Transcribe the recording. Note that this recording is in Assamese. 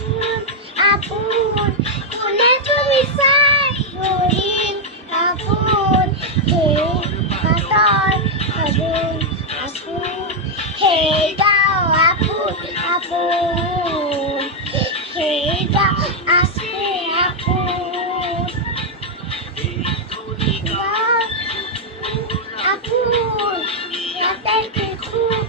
আপন কোনে তুমি চাই ধৰিম আপন সেই হাতৰ সজোন আপোন সেই গাঁও আপোন আপোন সেই গাঁও আছে আপোন আপন ইয়াতে দেখোঁ